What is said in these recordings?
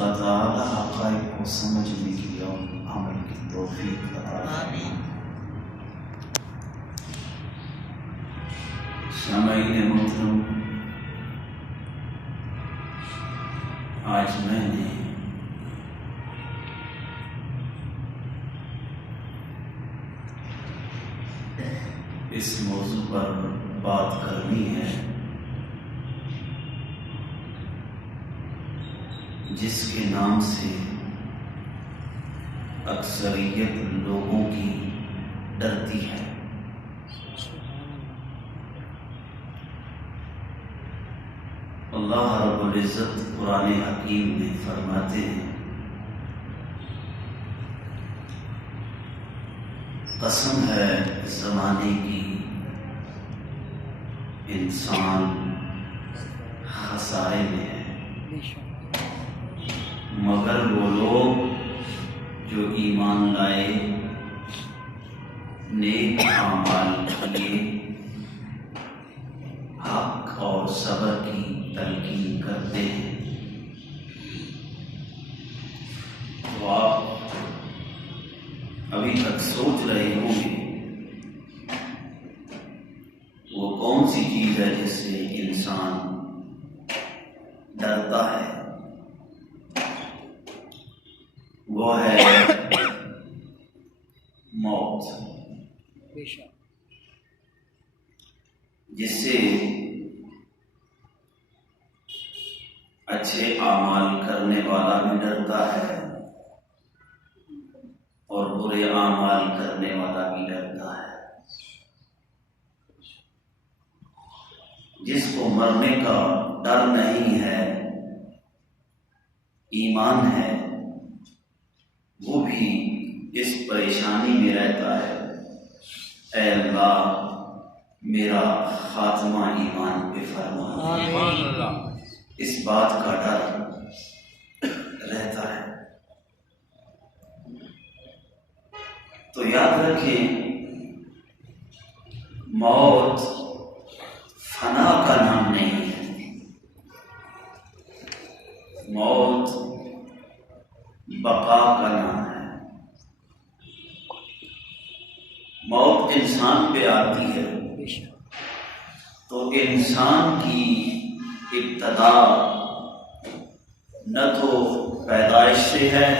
اللہ تعالی حقائق کو سمجھنے کی اور عمل کی توفیق عطا فرمائے۔ سامعین محترم، آج میں نے اس موضوع پر بات کرنی ہے جس کے نام سے اکثریت لوگوں کی ڈرتی ہے۔ اللہ رب العزت قرآن حکیم میں فرماتے ہیں، قسم ہے زمانے کی انسان خسارے میں ہے، مگر وہ لوگ جو ایمان لائے، نیک اعمال کیے، حق اور صبر کی تلقین کرتے ہیں۔ تو آپ ابھی تک سوچ رہے ہوں گے وہ کون سی چیز ہے جس سے انسان ڈرتا ہے؟ وہ ہے موت، جس سے اچھے اعمال کرنے والا بھی ڈرتا ہے اور برے اعمال کرنے والا بھی ڈرتا ہے۔ جس کو مرنے کا ڈر نہیں ہے، ایمان ہے، وہ بھی اس پریشانی میں رہتا ہے، اے اللہ میرا خاتمہ ایمان پہ فرما، اس بات کا ڈر رہتا ہے۔ تو یاد رکھیں، موت فنا کا نام نہیں ہے، موت بقا کا نام ہے۔ موت انسان پہ آتی ہے تو انسان کی ابتدا نہ تو پیدائش سے ہے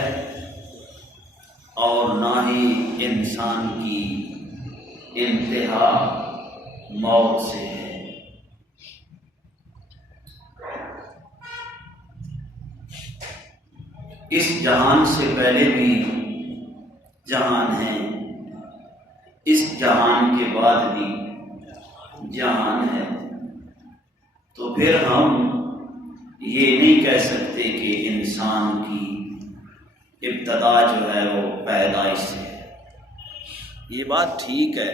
اور نہ ہی انسان کی انتہا موت سے ہے۔ اس جہان سے پہلے بھی جہان ہے، اس جہان کے بعد بھی جہان ہے، تو پھر ہم یہ نہیں کہہ سکتے کہ انسان کی ابتدا جو ہے وہ پیدائش سے ہے۔ یہ بات ٹھیک ہے،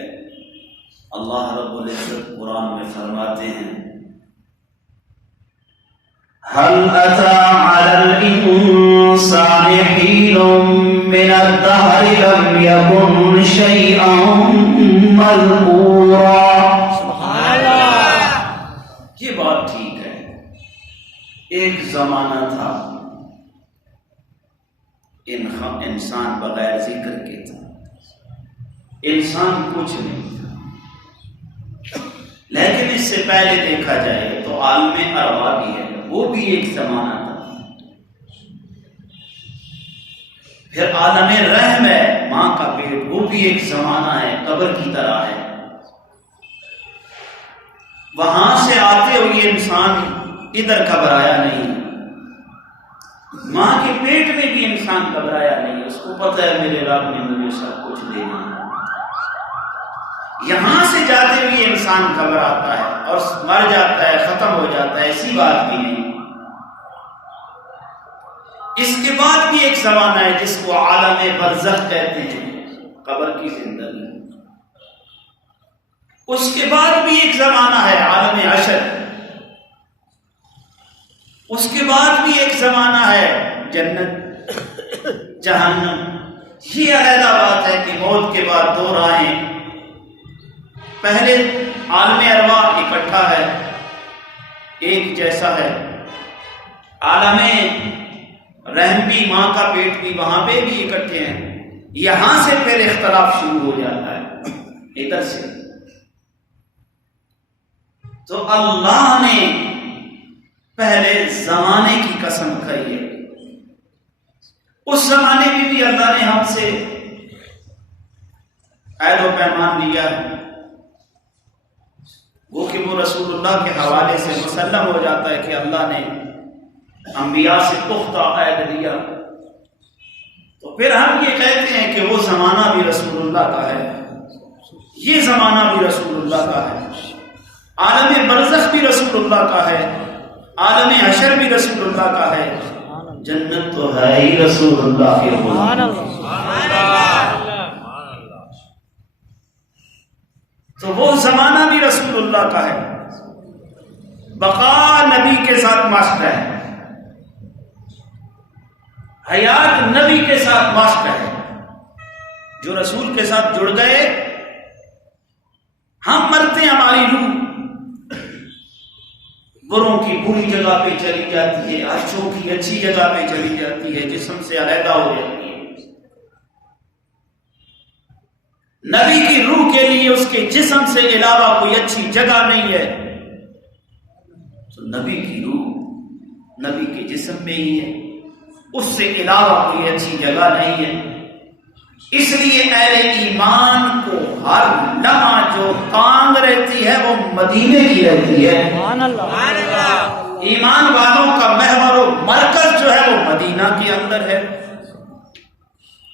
اللہ رب العزت قرآن میں فرماتے ہیں، هل أتى على الإنسان حين من الدهر لم يكن شيئا مذكورا۔ یہ بات ٹھیک ہے، ایک زمانہ تھا انسان بغیر ذکر کے تھا، انسان کچھ نہیں تھا۔ لیکن اس سے پہلے دیکھا جائے تو عالم ارواح بھی ہے، وہ بھی ایک زمانہ تھا۔ پھر عالم رحم ہے، ماں کا پیٹ، وہ بھی ایک زمانہ ہے، قبر کی طرح ہے۔ وہاں سے آتے ہوئے انسان ادھر گھبرایا نہیں، ماں کے پیٹ میں بھی انسان گھبرایا نہیں، اس کو پتہ ہے میرے رب نے مجھے سب کچھ دینا ہے۔ یہاں سے جاتے ہوئے انسان گھبراتا ہے اور مر جاتا ہے، ختم ہو جاتا ہے، ایسی بات بھی نہیں۔ اس کے بعد بھی ایک زمانہ ہے جس کو عالم برزخ کہتے ہیں، قبر کی زندگی۔ اس کے بعد بھی ایک زمانہ ہے عالم عشر، اس کے بعد بھی ایک زمانہ ہے جنت جہنم۔ یہ علیحدہ بات ہے کہ موت کے بعد دو راہیں، پہلے عالم ارواح اکٹھا ہے، ایک جیسا ہے، عالم رحم بھی، ماں کا پیٹ بھی، وہاں پہ بھی اکٹھے ہیں. یہاں سے پھر اختلاف شروع ہو جاتا ہے ادھر سے. تو اللہ نے پہلے زمانے کی قسم کھائی ہے. اس زمانے میں بھی اللہ نے ہم سے عہد و پیمان لیا ہے. وہ کہ وہ رسول اللہ کے حوالے سے مسلم ہو جاتا ہے کہ اللہ نے انبیاء سے پختہ عہد لیا. تو پھر ہم یہ کہتے ہیں کہ وہ زمانہ بھی رسول اللہ کا ہے، یہ زمانہ بھی رسول اللہ کا ہے، عالم برزخ بھی رسول اللہ کا ہے، عالم حشر بھی رسول اللہ کا ہے، جنت تو ہے ہی رسول اللہ کے غلام. تو وہ زمانہ بھی رسول اللہ کا ہے. بقا نبی کے ساتھ واسطہ ہے، حیات نبی کے ساتھ واسطہ ہے. جو رسول کے ساتھ جڑ گئے، ہم مرتے ہیں، ہماری روح بروں کی بری جگہ پہ چلی جاتی ہے، اچھوں کی اچھی جگہ پہ چلی جاتی ہے، جسم سے علیحدہ ہو جاتی ہے. نبی کی روح کے لیے اس کے جسم سے علاوہ کوئی اچھی جگہ نہیں ہے. تو نبی کی روح نبی کے جسم میں ہی ہے، اس سے علاوہ کوئی اچھی جگہ نہیں ہے. اس لیے اہل ایمان کو ہر لمحہ جو تانگ رہتی ہے وہ مدینے کی رہتی ہے. ایمان والوں کا محور و مرکز جو ہے وہ مدینہ کے اندر ہے.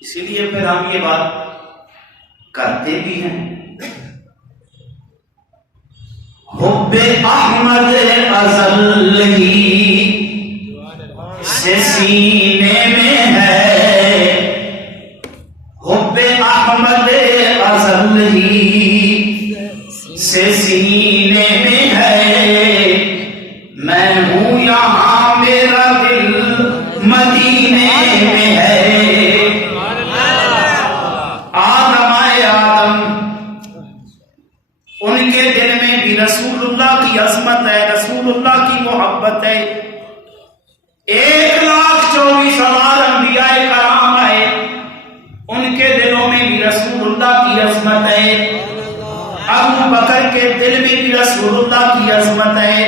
اسی لیے پھر ہم یہ بات کرتے بھی ہیں. حب احمد ازل ہی سے سینے میں ہے، حب احمد ازل ہی سے سینے میں ہے. میں ہوں یہاں میرا دل مدینے میں ہے. ان کے دل میں بھی رسول اللہ کی عظمت ہے، رسول اللہ کی محبت ہے. 1,24,000 انبیاء کرام آئے، ان کے دلوں میں بھی رسول اللہ کی عظمت ہے. ابو بکر کے دل میں بھی رسول اللہ کی عظمت ہے،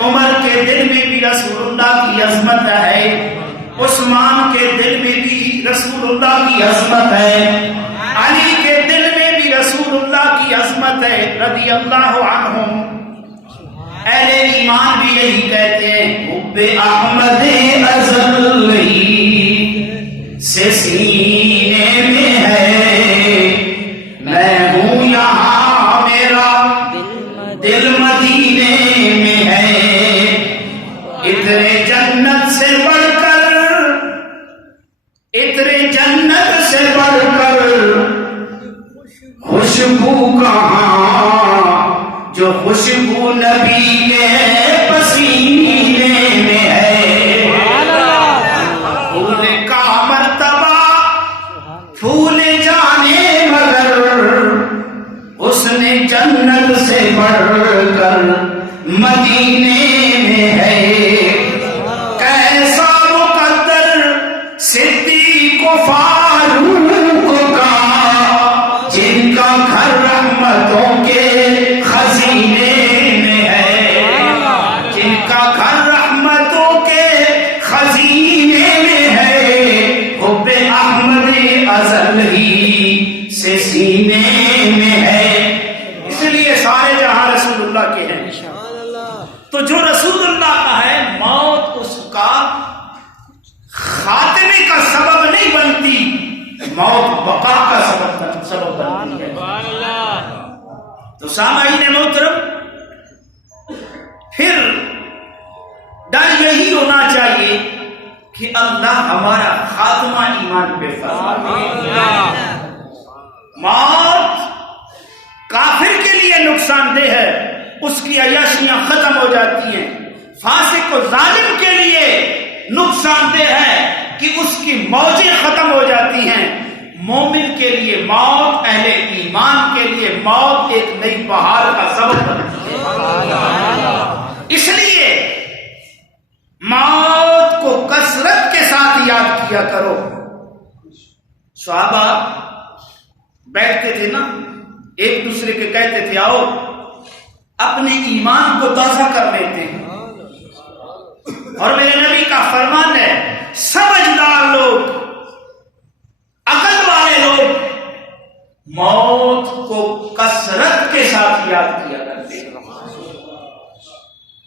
عمر کے دل میں بھی رسول اللہ کی عظمت ہے، عثمان کے دل میں بھی رسول اللہ کی عظمت ہے، علی کے دل میں بھی رسول اللہ کی عظمت ہے رضی اللہ عنہم. اہل ایمان بھی یہی کہتے ہیں، حب احمد ازل ہی سے سینے میں ہے. میں ہوں یہاں میرا دل مدینے میں ہے. اتنے جنت سے بڑھ کر، اتنے جنت سے بڑھ کر خوشبو کہاں، جو خوشبو نبی کے پسینے میں ہے. پھول کا مرتبہ پھول جانے مگر اس نے جنت سے بڑھ کر مدینے میں ہے. کیسا مقدر صدیق و فاروق کا، جن کا گھر رحمتوں کے خزینے میں ہے، جن کا گھر رحمتوں کے خزینے میں ہے. حب احمد ازل ہی سے سینے میں ہے. اس لیے سارے جہاں رسول اللہ کے ہیں. تو جو رسول اللہ کا ہے، موت اس کا خاتمے کا سبب نہیں بنتی، موت بقا کا سبب بنتی ہے. تو سامعین محترم، پھر ڈر یہی ہونا چاہیے کہ اللہ ہمارا خاتمہ ایمان پہ فرمائے. موت کافر کے لیے نقصان دہ ہے، اس کی عیاشیاں ختم ہو جاتی ہیں. فاسق و ظالم کے لیے نقصان دہ ہے کہ اس کی موجیں ختم ہو جاتی ہیں. مومن کے لیے موت، اہل ایمان کے لیے موت ایک نئی بہار کا سبب بنتی ہے. اس لیے موت کو کثرت کے ساتھ یاد کیا کرو. صحابہ بیٹھتے تھے نا, ایک دوسرے کے کہتے تھے آؤ اپنے ایمان کو تازہ کر لیتے ہیں. اور میرے نبی کا فرمان ہے سمجھدار لوگ, عقل والے لوگ موت کو کثرت کے ساتھ یاد کیا کرتے ہیں.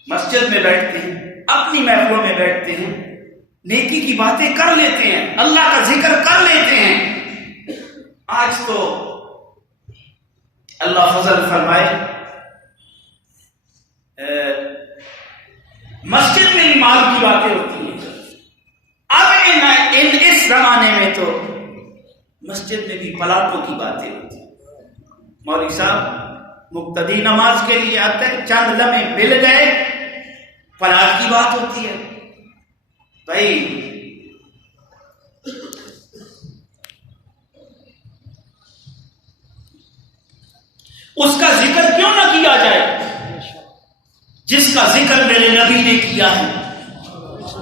مسجد میں بیٹھتے ہیں, اپنی محفلوں میں بیٹھتے ہیں, نیکی کی باتیں کر لیتے ہیں, اللہ کا ذکر کر لیتے ہیں. آج تو اللہ فضل فرمائے مسجد میں مال کی باتیں ہوتی ہیں. اب اس زمانے میں تو مسجد میں بھی پلاٹوں کی باتیں ہوتی ہیں. مولوی صاحب مقتدی نماز کے لیے آتے ہیں, چند لمحے مل گئے, پلاٹ کی بات ہوتی ہے. بھائی اس کا ذکر کیوں نہ کیا جائے جس کا ذکر میرے نبی نے کیا ہے,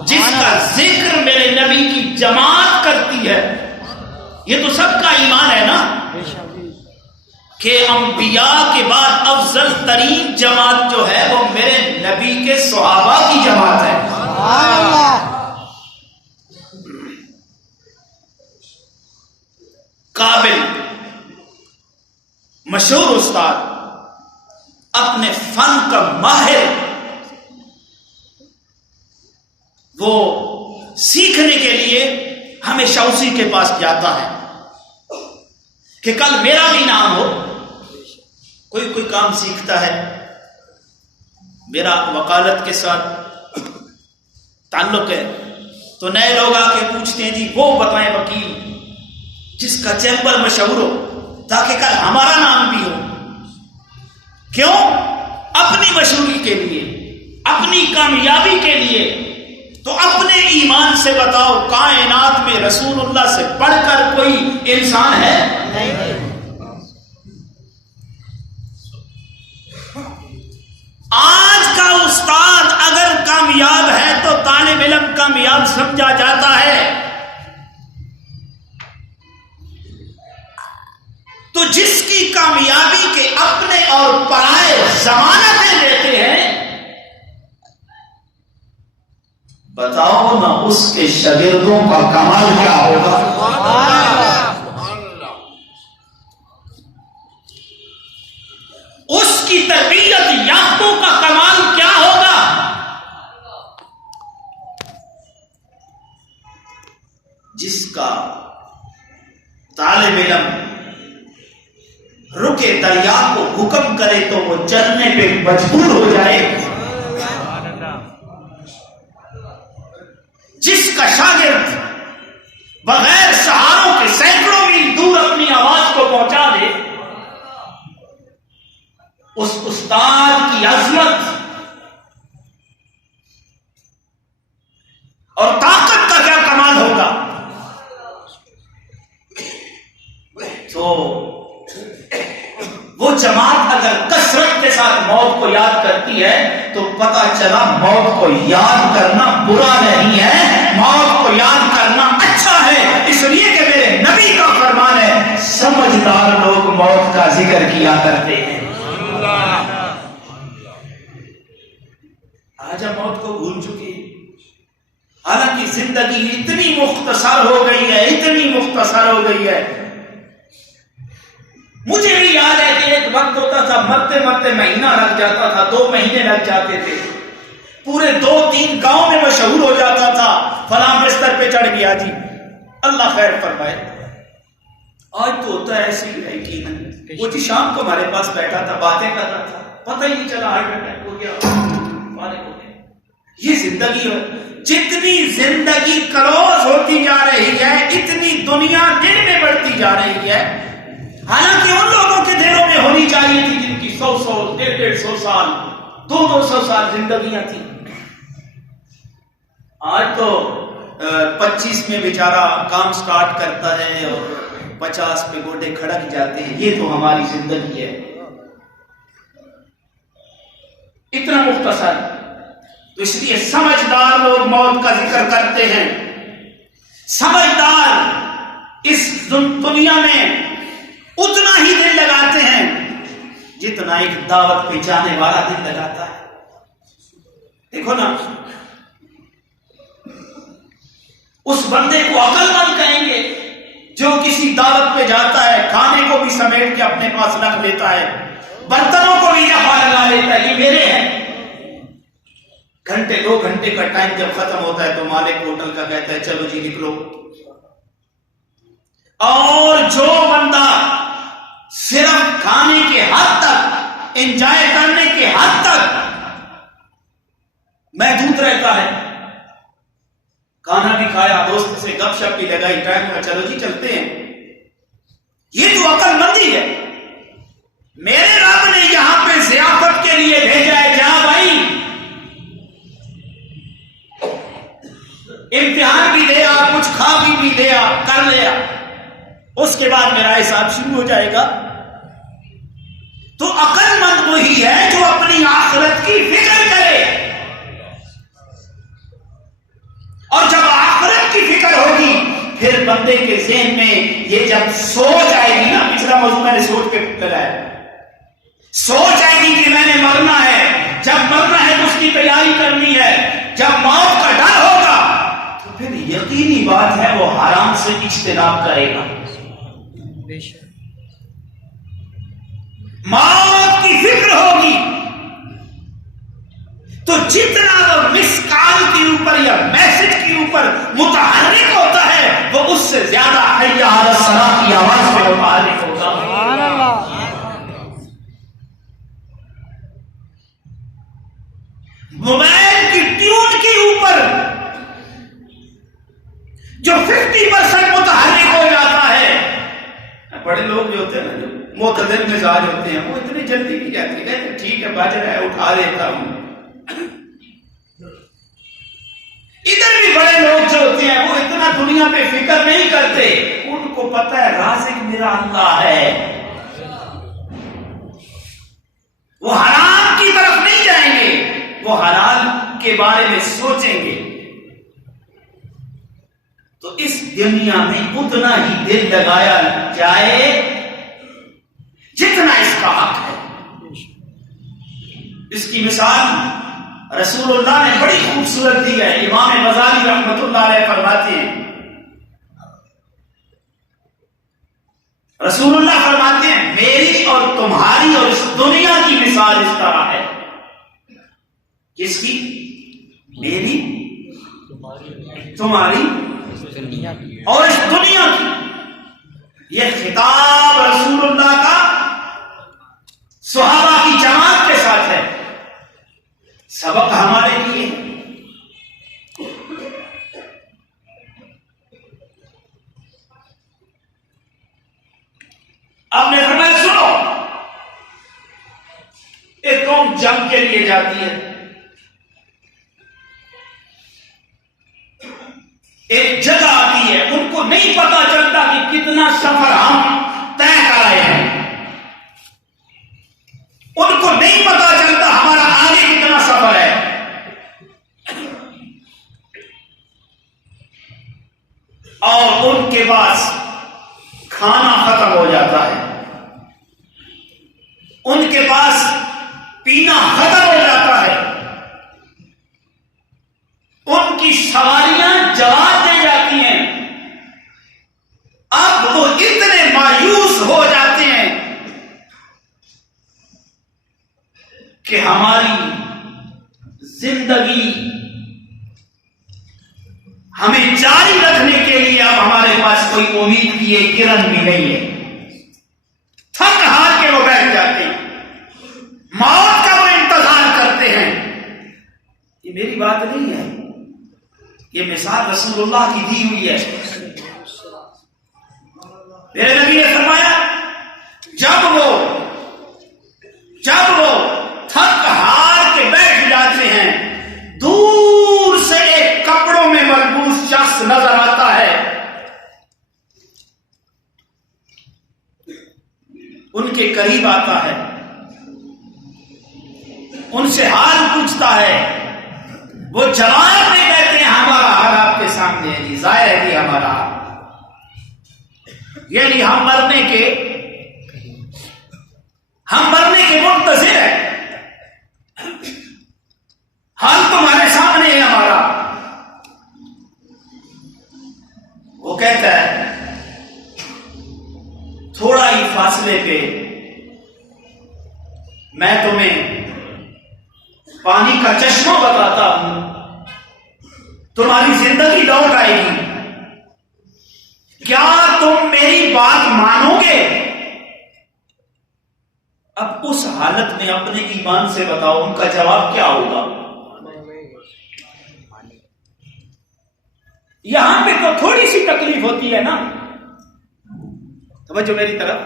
جس کا ذکر میرے نبی کی جماعت کرتی ہے. یہ تو سب کا ایمان ہے نا کہ انبیاء کے بعد افضل ترین جماعت جو ہے وہ میرے نبی کے صحابہ کی جماعت ہے. قابل مشہور استاد, اپنے فن کا ماہر, وہ سیکھنے کے لیے ہمیشہ اسی کے پاس جاتا ہے کہ کل میرا بھی نام ہو. کوئی کام سیکھتا ہے, میرا وکالت کے ساتھ تعلق ہے, تو نئے لوگ آ کے پوچھتے ہیں جی وہ بتائیں وکیل جس کا چیمبر مشہور ہو تاکہ کل ہمارا نام بھی ہو. کیوں؟ اپنی مشہوری کے لیے, اپنی کامیابی کے لیے. تو اپنے ایمان سے بتاؤ کائنات میں رسول اللہ سے بڑھ کر کوئی انسان ہے؟ نہیں. آج کا استاد اگر کامیاب ہے تو طالب علم کامیاب سمجھا جاتا ہے. تو جس کی کامیابی کے اپنے اور پرائے ضمانتیں دیتے ہیں, بتاؤ نا اس کے شاگردوں کا کمال کیا ہوگا. اس کی تربیت یافتوں کا کمال کیا ہوگا. جس کا طالب علم رکے دریا کو حکم کرے تو وہ چلنے پہ مجبور ہو جائے. جس کا شاگرد بغیر سہاروں کے سینکڑوں میل دور اپنی آواز کو پہنچا دے, اس استاد کی عظمت اور طاقت کا کیا کمال ہوگا. تو وہ جماعت اگر کثرت کے ساتھ موت کو یاد کرتی ہے تو پتہ چلا موت کو یاد کرنا برا نہیں ہے, موت کو یاد کرنا اچھا ہے. اس لیے کہ میرے نبی کا فرمان ہے سمجھدار لوگ موت کا ذکر کیا کرتے ہیں. آج ہم موت کو بھول چکے ہیں. حالانکہ زندگی اتنی مختصر ہو گئی ہے, اتنی مختصر ہو گئی ہے. مجھے بھی یاد ہے کہ ایک وقت ہوتا تھا مرتے مرتے مہینہ لگ جاتا تھا, 2 مہینے لگ جاتے تھے, پورے 2-3 گاؤں میں مشہور ہو جاتا تھا فلاں بستر پہ چڑھ گیا جی, اللہ خیر فرمائے. آج تو ہوتا ہے ایسی ہے کہ وہ جی شام کو ہمارے پاس بیٹھا تھا, باتیں کر رہا تھا, پتہ ہی نہیں چلا ہارٹ اٹیک ہو گیا, فارغ ہو گیا. یہ زندگی ہے. جتنی زندگی کروز ہوتی جا رہی ہے اتنی دنیا دن میں بڑھتی جا رہی ہے. حالانکہ ان لوگوں کے دلوں میں ہونی چاہیے تھی جن کی 100 150 سال 200 سال زندگیاں تھیں. آج تو 25 میں بیچارہ کام سٹارٹ کرتا ہے اور 50 پہ گوڈے کھڑک جاتے ہیں. یہ تو ہماری زندگی ہے, اتنا مختصر. تو اس لیے سمجھدار لوگ موت کا ذکر کرتے ہیں, سمجھدار اس دنیا میں اتنا ہی دل لگاتے ہیں جتنا ایک دعوت پہ جانے والا دل لگاتا ہے. دیکھو نا، اس بندے کو عقل مند کہیں گے جو کسی دعوت پہ جاتا ہے، کھانے کو بھی سمیٹ کے اپنے پاس رکھ لیتا ہے، برتنوں کو بھی جفا لگا لیتا ہے، یہ میرے ہیں. گھنٹے 2 گھنٹے کا ٹائم جب ختم ہوتا ہے تو مالک ہوٹل کا کہتا ہے چلو جی نکلو. اور جو بندہ صرف کھانے کے حد تک، انجوائے کرنے کے حد تک محدود رہتا ہے، کھانا بھی کھایا، دوست سے گپ شپ بھی لگائی، ٹائم کا چلو جی چلتے ہیں، یہ تو عقل مندی ہے. میرے رب نے یہاں پہ ضیافت کے لیے بھیجا ہے، جا بھائی امتحان بھی لیا، کچھ کھا بھی لیا، کر لیا، اس کے بعد میرا حساب شروع ہو جائے گا. تو عقل مند وہی ہے جو اپنی آخرت کی فکر کرے، اور جب آخرت کی فکر ہوگی پھر بندے کے ذہن میں یہ جب سوچ آئے گی نا، پچھلا موضوع میں نے سوچ پہ لگایا، سوچ آئے گی کہ میں نے مرنا ہے، جب مرنا ہے تو اس کی تیاری کرنی ہے، جب موت کا ڈر ہوگا تو پھر یقینی بات ہے وہ حرام سے اجتناب کرے گا. موت کی فکر ہوگی تو جتنا وہ مسکال کے اوپر یا میسج کے اوپر متحرک ہوتا ہے وہ اس سے زیادہ حی علی الصلاۃ کی آواز میں متحرک ہوگا. سبحان اللہ. موبائل کی ٹیون کے اوپر جو 50% متحرک ہو جاتا ہے، بڑے لوگ جو ہوتے ہیں نا، جو معتدل مزاج ہوتے ہیں، وہ اتنی جلدی نہیں جاتے، کہتے ہیں ٹھیک ہے بج رہا ہے اٹھا دیتا ہوں. ادھر بھی بڑے لوگ جو ہوتے ہیں وہ اتنا دنیا پہ فکر نہیں کرتے، ان کو پتہ ہے رازق میرا اللہ ہے، وہ حرام کی طرف نہیں جائیں گے، وہ حلال کے بارے میں سوچیں گے. تو اس دنیا میں اتنا ہی دل لگایا جائے جتنا اس کا حق ہے. اس کی مثال رسول اللہ نے بڑی خوبصورت دی ہے. امام غزالی رحمۃ اللہ علیہ فرماتے ہیں، رسول اللہ فرماتے ہیں میری اور تمہاری اور اس دنیا کی مثال اس طرح ہے. کس کی؟ میری، تمہاری اور اس دنیا کی. یہ خطاب رسول اللہ کا صحابہ کی جماعت کے ساتھ ہے، سبق ہمارے لیے. اب نے فرمایا سنو، ایک قوم جنگ کے لیے جاتی ہے، ایک جگہ آتی ہے، ان کو نہیں پتا چلتا کہ کتنا سفر ہم طے کر رہے ہیں، ان کو نہیں پتا چلتا ہمارا آگے کتنا سفر ہے. اور ان کے پاس کھانا ختم ہو جاتا ہے، ان کے پاس پینا ختم ہو جاتا ہے، ان کی سواریاں جواب دے جاتی ہیں. اب وہ اتنے مایوس ہو جاتے ہیں کہ ہماری زندگی ہمیں جاری رکھنے کے لیے اب ہمارے پاس کوئی امید کی ایک کرن بھی نہیں ہے. تھک ہار کے وہ بیٹھ جاتے ہیں، موت کا وہ انتظار کرتے ہیں. یہ میری بات نہیں ہے، یہ مثال رسول اللہ کی دی ہوئی ہے. میرے نبی نے فرمایا جب وہ تھک ہار کے بیٹھ جاتے ہیں، دور سے ایک کپڑوں میں ملبوس شخص نظر آتا ہے، ان کے قریب آتا ہے، ان سے حال پوچھتا ہے. وہ جواب میں کہتے ہیں ہمارا حال آپ کے سامنے ہے جی، ظاہر ہے کہ ہمارا یعنی ہم مرنے کے منتظر ہیں، حال تمہارے سامنے ہے ہمارا۔ وہ کہتا ہے تھوڑا ہی فاصلے پہ میں تمہیں پانی کا چشمہ بتاتا ہوں، تمہاری زندگی لوٹ آئے گی، کیا تم میری بات مانو گے؟ اب اس حالت میں اپنے ایمان سے بتاؤ ان کا جواب کیا ہوگا؟ یہاں پہ تو تھوڑی سی تکلیف ہوتی ہے نا، توجہ میری طرف،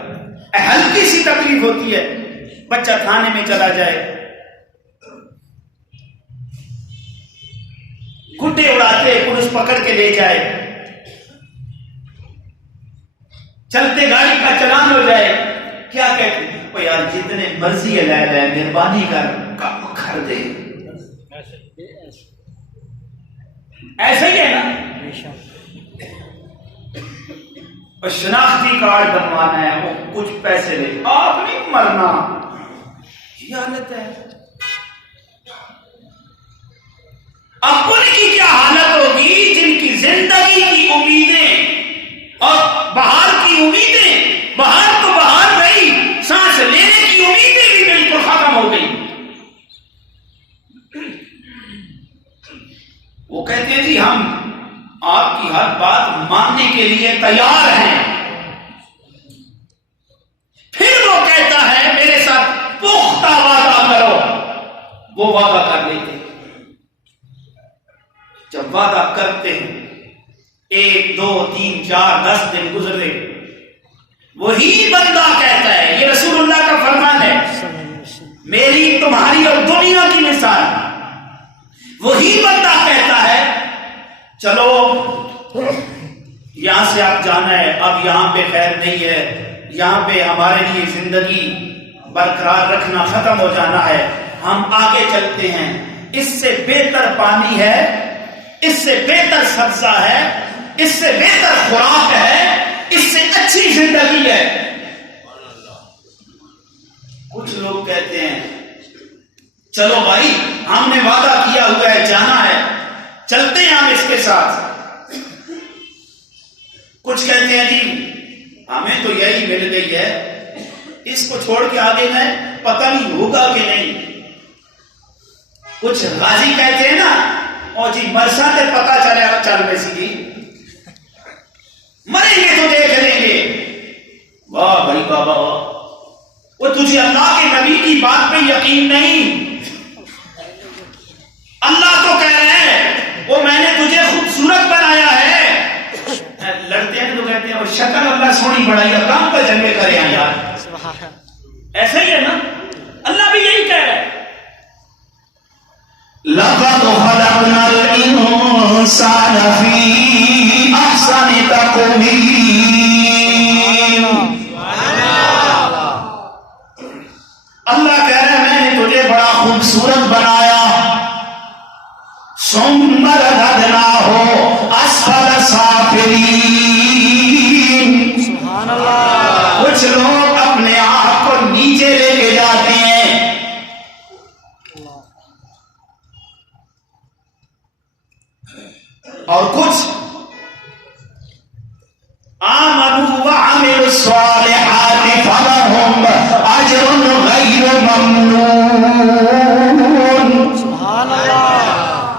ہلکی سی تکلیف ہوتی ہے، بچہ تھانے میں چلا جائے، گڈے اڑاتے پولیس پکڑ کے لے جائے، چلتے گاڑی کا چلان ہو جائے، کیا کہتے ہیں او یار جتنے مرضی ہے لے لے، مہربانی کر کم کر دے، ایسا ہی ہے نا؟ اور شناختی کارڈ بنوانا ہے، وہ کچھ پیسے لے، آپ نہیں مرنا، یہ حالت ہے۔ اب ان کی کیا حالت ہوگی جن کی زندگی کی امیدیں اور بہار کی امیدیں، بہار تو بہار رہی، سانس لینے کی امیدیں بھی بالکل ختم ہو گئی۔ وہ کہتے ہیں جی ہم آپ کی ہر بات ماننے کے لیے تیار ہیں۔ پھر وہ کہتا ہے میرے ساتھ پختہ وعدہ کرو، وہ وعدہ کر لیتے ہیں۔ جب وعدہ کرتے ہیں 1 2 3 4 10 دن گزرے، وہی بندہ کہتا ہے، یہ رسول اللہ کا فرمان ہے، میری تمہاری اور دنیا کی مثال، وہی بندہ کہتا ہے چلو یہاں سے آپ جانا ہے، اب یہاں پہ خیر نہیں ہے، یہاں پہ ہمارے لیے زندگی برقرار رکھنا ختم ہو جانا ہے، ہم آگے چلتے ہیں، اس سے بہتر پانی ہے، اس سے بہتر سبزہ ہے، اس سے بہتر خوراک ہے، اس سے اچھی زندگی ہے۔ کچھ لوگ کہتے ہیں چلو بھائی ہم نے وعدہ کیا ہوا ہے، جانا ہے، چلتے ہیں ہم اس کے ساتھ۔ کچھ کہتے ہیں جی ہمیں تو یہی مل گئی ہے، اس کو چھوڑ کے آگے جائیں پتہ نہیں ہوگا کہ نہیں۔ کچھ غازی کہتے ہیں نا اور جی مرسا تے پتہ چل بیسی گی، مریں گے تو دیکھ لیں گے۔ واہ بھائی بابا واہ، وہ تجھے اللہ کے نبی کی بات پہ یقین نہیں؟ اللہ تو کہہ رہے ہیں وہ میں نے تجھے خوبصورت بنایا ہے۔ لڑتے ہیں تو کہتے ہیں اور شکل اللہ سونی بڑھائی ہے، کام کا جنگے کرے ہیں یار، ایسا ہی ہے نا؟ اللہ بھی یہی کہہ رہا ہے، لَقَدْ خَلَقْنَا الْإِنسَانَ فِي أَحْسَنِ تَقْوِيمٍ۔ اللہ کہہ رہا ہے میں نے تجھے بڑا خوبصورت بنایا۔ ثُمَّ رَدَدْنَاهُ أَسْفَلَ سَافِلِينَ۔ کچھ لوگ اپنے آپ کو نیچے لے کے جاتے ہیں، اور کچھ آمنوا وعملوا الصالحات فلهم اجر غیر ممنون۔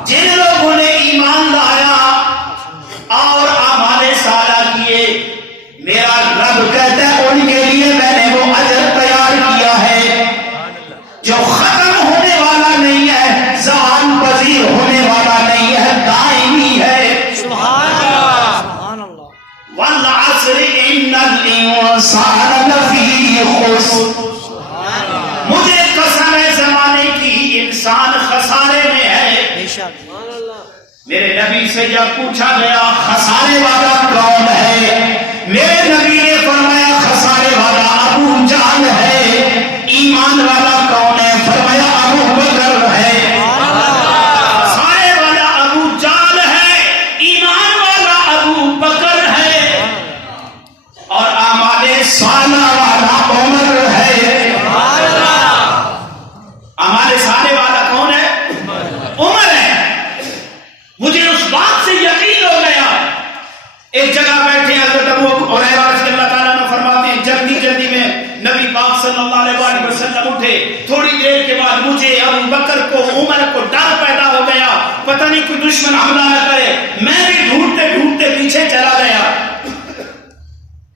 جن لوگوں نے ایمان لایا اور اعمال صالحہ کیے، میرا رب کہتا ہے ان کے لیے میں نے وہ اجر تیار کیا ہے جو ختم ہونے والا نہیں ہے، زوال پذیر ہونے والا نہیں ہے، دائمی ہے۔ والعصر ان الانسان لفی خسر۔ مجھے قسم ہے زمانے کی، انسان خسارے میں ہے۔ میرے نبی سے جب پوچھا گیا خسارے والا کون ہے، میرے نبی نے فرمایا خسارے والا ابو جہل ہے۔ ایمان والا کون ہے؟ فرمایا ابو بکر ہے۔ خسارے والا ابو جہل ہے، ایمان والا ابو بکر ہے۔ اور ایک جگہ بیٹھے حضرت ابو ہریرہ رضی اللہ تعالیٰ عنہ فرماتے ہیں جلدی جلدی میں نبی پاک صلی اللہ علیہ وسلم اٹھے. تھوڑی دیر کے بعد مجھے ابو بکر کو عمر کو ڈر پیدا ہو گیا, پتہ نہیں کوئی دشمن حملہ نہ کرے. میں بھی ڈھونڈتے ڈھونڈتے پیچھے چلا گیا.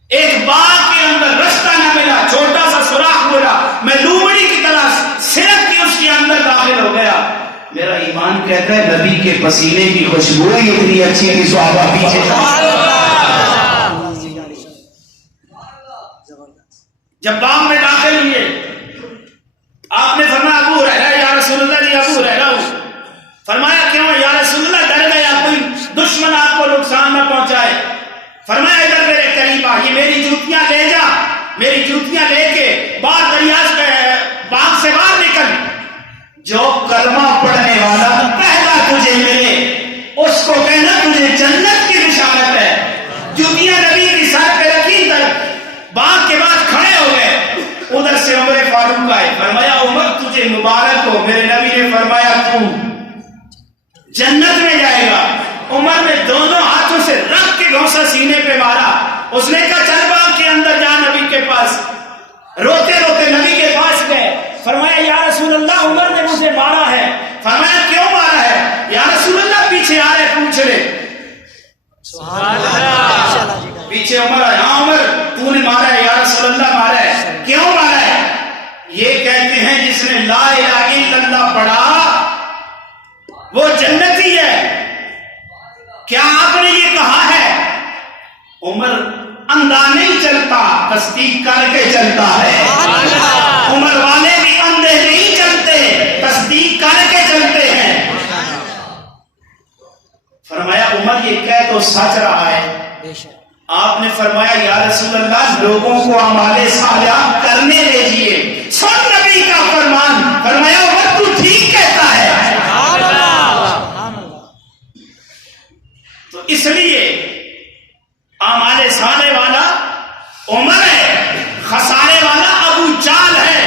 ایک باغ کے اندر رستہ نہ ملا, چھوٹا سا سوراخ ملا, میں لومڑی کی طرح سرک کے اس کے اندر داخل ہو گیا. میرا ایمان کہتا ہے نبی کے پسینے کی خوشبو اتنی اچھی تھی, صحابہ پیچھے جب باغ میں داخل ہوئے آپ نے فرمایا ابو ہریرہ یا رسول اللہ, جی ابو ہریرہ. فرمایا کیوں یا رسول اللہ, ڈر گیا کوئی دشمن آپ کو نقصان نہ پہنچائے. فرمایا ادھر میرے قریب آ, یہ میری جوتیاں لے جا, میری جوتیاں لے کے باہر دریاز باغ سے باہر نکل. جو کلمہ پڑھنے والا پہلا تجھے ملے اس کو کہنا تجھے جنت کی بشارت ہے. جوتیاں نبی کی سر پہ رکھی, در باغ کے بعد کھڑے ہو گئے. ادھر سے عمر فاروق آئے, فرمایا عمر تجھے مبارک ہو. میرے نبی نے فرمایا تو جنت میں جائے گا. عمر نے دونوں ہاتھوں سے رکھ کے گھونسا سینے پہ مارا. اس نے کہا چل باغ کے اندر جا نبی کے پاس. روتے روتے نبی کے پاس گئے. فرمایا یا رسول اللہ عمر نے مجھے مارا ہے. فرمایا کیوں مارا ہے؟ یا رسول اللہ پیچھے آ رہے, پوچھ لے. پیچھے عمر آئے, ہاں عمر تو نے مارا ہے. یا رسول اللہ مارا ہے. کیوں مارا ہے؟ یہ کہتے ہیں جس نے لا الہ الا اللہ پڑھا وہ جنتی ہے. کیا آپ نے یہ کہا ہے؟ عمر اندھا نہیں چلتا, تصدیق کر کے چلتا ہے. عمر والے بھی اندھے نہیں چلتے, تصدیق کر کے چلتے ہیں. فرمایا عمر یہ کہہ تو سچ رہا ہے. آپ نے فرمایا یا رسول اللہ لوگوں کو اعمال صالحہ کرنے دیجیے. سن نبی کا فرمان. فرمایا عمر تو ٹھیک کہتا ہے. تو اس لیے اعمال صالح والا عمر ہے, خسارے والا ابو جہل ہے,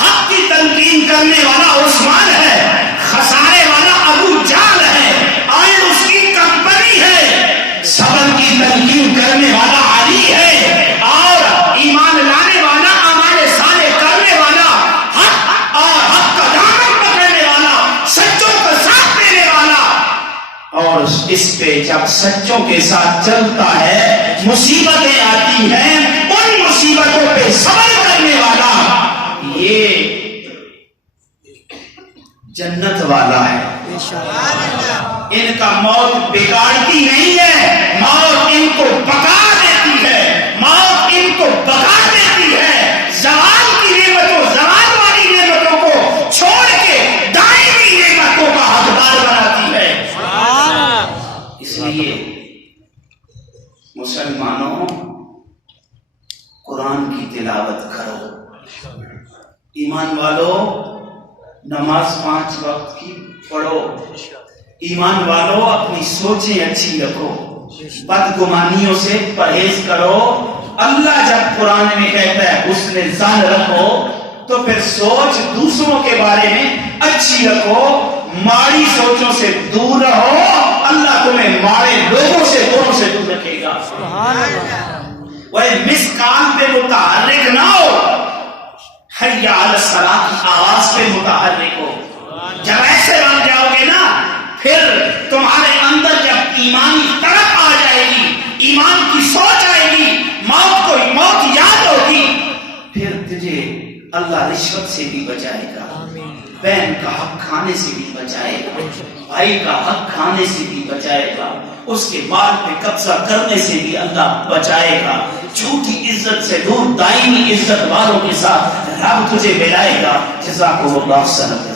حق کی تلقین کرنے والا عثمان ہے, خسارے والا ابو جہل ہے, آئے اس کی کمپنی ہے, صبر کی تلقین کرنے والا علی ہے, اور ایمان لانے والا اعمال صالح کرنے والا, حق اور حق کا دامن پکڑنے والا, سچوں کا ساتھ دینے والا. اور اس پہ جب سچوں کے ساتھ چلتا ہے مصیبتیں آتی ہیں, ان مصیبتوں پہ صبر کرنے والا یہ جنت والا ہے. ان کا موت بگاڑتی نہیں ہے, موت ان کو پکا دیتی ہے, موت ان کو پکا دیتی ہے. زوال کی نعمتوں, زوال والی نعمتوں کو چھوڑ کے دائمی نعمتوں کا حقدار بناتی ہے. اس لیے مسلمانوں قرآن کی تلاوت کرو. ایمان والو نماز 5 وقت کی پڑھو. ایمان والو اپنی سوچیں اچھی رکھو, بدگمانیوں سے پرہیز کرو. اللہ جب قرآن میں کہتا ہے اس نے ظن رکھو تو پھر سوچ دوسروں کے بارے میں اچھی رکھو, ماڑی سوچوں سے دور رہو. اللہ تمہیں ماڑے لوگوں سے دونوں سے دور رکھے گا. وہ مسکان پہ متحرک نہ ہو, حی علی الصلاۃ کی آواز پہ متحرک ہو. جب ایسے بن جاؤ گے نا پھر تمہارے اندر جب ایمانی طرف آ جائے گی, ایمان کی سوچ آئے گی, موت کو موت یاد ہوگی, پھر تجھے اللہ رشوت سے بھی بچائے گا, بہن کا حق کھانے سے بھی بچائے گا, بھائی کا حق کھانے سے بھی بچائے گا, اس کے مال پہ قبضہ کرنے سے بھی اللہ بچائے گا. جھوٹی عزت سے دور دائمی عزت والوں کے ساتھ رب تجھے ملائے گا. جزاکم اللہ خیرا.